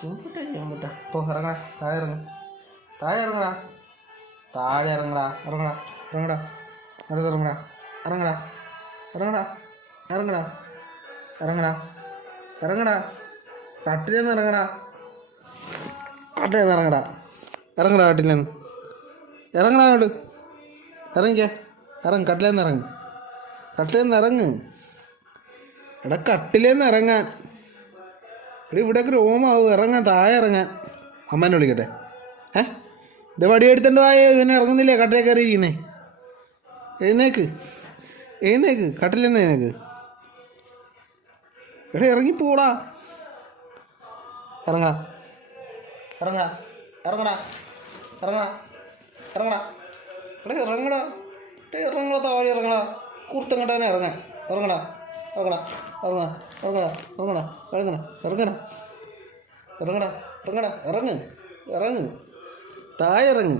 ചുമ്പിട്ട് ചെയ്യാൻ പറ്റാ. ഇപ്പോൾ ഇറങ്ങടാ, താഴെ ഇറങ്ങ, താഴെ ഇറങ്ങടാ, താഴെ ഇറങ്ങടാ, ഇറങ്ങടാ, ഇറങ്ങടാ, അടുത്ത് ഇറങ്ങടാ, ഇറങ്ങടാ, ഇറങ്ങടാ, ഇറങ്ങടാ, ഇറങ്ങടാ, ഇറങ്ങടാ, കട്ടിലെന്ന് ഇറങ്ങടാ, കട്ടിലെന്ന് ഇറങ്ങടാ, ഇറങ്ങടാ, കട്ടിലെന്ന് ഇറങ്ങടാ, അങ്ങോട്ട് ഇറങ്ങിക്കേ, ഇറങ്ങ്, കട്ടിലെന്ന് ഇറങ്ങ്, കട്ടിലെന്ന് ഇറങ്ങ്, എടാ കട്ടിലെന്ന് ഇറങ്ങാൻ. എടി ഇവിടെയൊക്കെ രോമാവും, ഇറങ്ങാൻ, താഴെ ഇറങ്ങാൻ. അമ്മേനെ വിളിക്കട്ടെ. ഇത് വടി എടുത്തിട്ട് പോയ ഇവനെ ഇറങ്ങുന്നില്ലേ കട്ടിലേ കയറി ഇരിക്കുന്നേ. എഴുന്നേക്ക്, എഴുന്നേക്ക്, കട്ടിലെന്ന് എഴുന്നേക്ക്. എടാ ഇറങ്ങിപ്പോടാ, ഇറങ്ങാ, ഇറങ്ങടാ, ഇറങ്ങടാ, ഇറങ്ങടാ, ഇറങ്ങടാ, എടാ ഇറങ്ങടാ, ഇറങ്ങടാ, താഴെ ഇറങ്ങടാ, കൂർത്തങ്ങോട്ടേ ഇറങ്ങാൻ, ഇറങ്ങടാ, ഇറങ്ങടാ, ഇറങ്ങടാ, ഇറങ്ങടാ, ഇറങ്ങടാ, ഇറങ്ങടാ, ഇറങ്ങടാ, ഇറങ്ങടാ, ഇറങ്ങടാ, ഇറങ്ങ്, ഇറങ്ങ്, താഴെ ഇറങ്ങ്.